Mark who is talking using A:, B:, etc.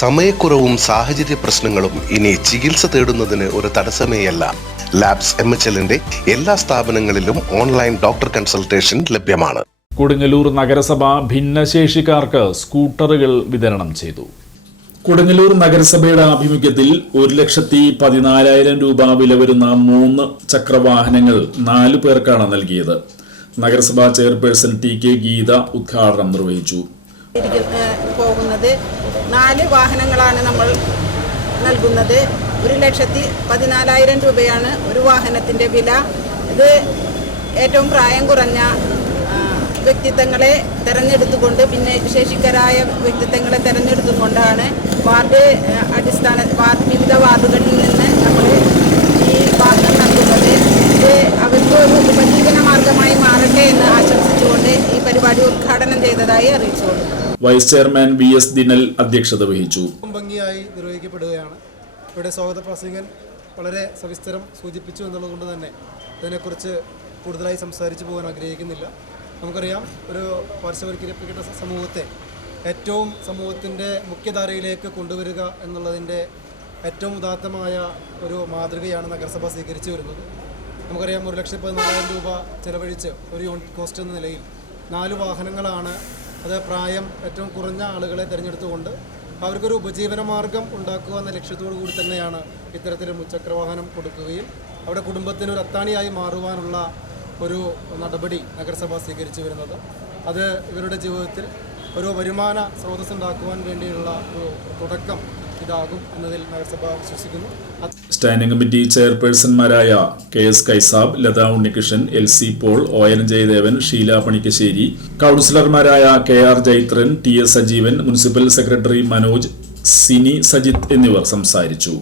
A: സമയക്കുറവും സാഹചര്യ പ്രശ്നങ്ങളും ഇനി ചികിത്സ തേടുന്നതിന് ഒരു തടസ്സമേയല്ല. ലാബ്സ് എം എച്ച് എല്ലിന്റെ എല്ലാ സ്ഥാപനങ്ങളിലും ഓൺലൈൻ ഡോക്ടർ കൺസൾട്ടേഷൻ ലഭ്യമാണ്.
B: കൊടുങ്ങല്ലൂർ നഗരസഭ ഭിന്നശേഷിക്കാർക്ക് സ്കൂട്ടറുകൾ വിതരണം ചെയ്തു. കൊടുങ്ങല്ലൂർ നഗരസഭയുടെ ആഭിമുഖ്യത്തിൽ ഒരു ലക്ഷത്തി പതിനാലായിരം രൂപ വില വരുന്ന മൂന്ന് ചക്രവാഹനങ്ങൾ നാലു പേർക്കാണ് നൽകിയത്. നഗരസഭാ ചെയർപേഴ്സൺ ടി കെ ഗീത ഉദ്ഘാടനം നിർവഹിച്ചു.
C: പോകുന്നത്. നാല് വാഹനങ്ങളാണ് നമ്മൾ നൽകുന്നത്. ഒരു ലക്ഷത്തി പതിനാലായിരം രൂപയാണ് ഒരു വാഹനത്തിന്റെ വില. ഇത് ഏറ്റവും പ്രായം കുറഞ്ഞ വ്യക്തിത്വങ്ങളെ തിരഞ്ഞെടുത്തുകൊണ്ട് പിന്നെ ശേഷിക്കരായ വ്യക്തിത്വങ്ങളെ തിരഞ്ഞെടുത്തുകൊണ്ടാണ് വാർഡ് അടിസ്ഥാന വാർഡ് വിവിധ വാർഡുകളിൽ നിന്ന് നമ്മൾ ഈ വാഹനം നൽകുന്നത്. ഇത് അവർക്ക് ഒരു ഉപജീവന മാർഗമായി മാറട്ടെ എന്ന് ആശംസിച്ചുകൊണ്ട് ഈ പരിപാടി ഉദ്ഘാടനം ചെയ്തതായി അറിയിച്ചുകൊള്ളു
B: vice chairman V S Dinal അധ്യക്ഷത വഹിച്ചു.
D: ഭംഗിയായി നിർവഹിക്കപ്പെടുകയാണ്. ഇവിടെ സ്വാഗത പ്രസംഗൻ വളരെ സവിസ്തരം സൂചിപ്പിച്ചു എന്നുള്ളതുകൊണ്ട് തന്നെ ഇതിനെക്കുറിച്ച് കൂടുതലായി സംസാരിച്ചു പോകാൻ ആഗ്രഹിക്കുന്നില്ല. നമുക്കറിയാം ഒരു പാർശ്വവൽക്കരിക്കപ്പെട്ട സമൂഹത്തെ ഏറ്റവും സമൂഹത്തിന്റെ മുഖ്യധാരയിലേക്ക് കൊണ്ടുവരിക എന്നുള്ളതിന്റെ ഏറ്റവും ഉദാത്തമായ ഒരു മാതൃകയാണ് നഗരസഭ സ്വീകരിച്ചു വരുന്നത്. നമുക്കറിയാം ഒരു ലക്ഷത്തി പതിനാലായിരം രൂപ ചെലവഴിച്ച് ഒരു യൂണിറ്റ് കോസ്റ്റ് എന്ന നിലയിൽ നാല് വാഹനങ്ങളാണ് അത് പ്രായം ഏറ്റവും കുറഞ്ഞ ആളുകളെ തിരഞ്ഞെടുത്തുകൊണ്ട് അവർക്കൊരു ഉപജീവന മാർഗം ഉണ്ടാക്കുക എന്ന ലക്ഷ്യത്തോടു കൂടി തന്നെയാണ് ഇത്തരത്തിലൊരു മുച്ചക്രവാഹനം കൊടുക്കുകയും അവിടെ കുടുംബത്തിന് ഒരു അത്താണിയായി മാറുവാനുള്ള ഒരു നടപടി നഗരസഭ സ്വീകരിച്ചു വരുന്നത്. അത് ഇവരുടെ ജീവിതത്തിൽ ഒരു വരുമാന സ്രോതസ്സുണ്ടാക്കുവാൻ വേണ്ടിയുള്ള ഒരു തുടക്കം ഇതാകും എന്നതിൽ നഗരസഭ വിശ്വസിക്കുന്നു.
B: Standing committee ചെയർപേഴ്സൺമാരായ K S Kaisab Latha Unnikrishnan L C Paul O N Jayadevan Sheela Panikkassery കൗൺസിലർമാരായ K R Jaithran T S Sajeevan municipal secretary Manoj Sini Sajith എന്നിവർ സംസാരിച്ചു.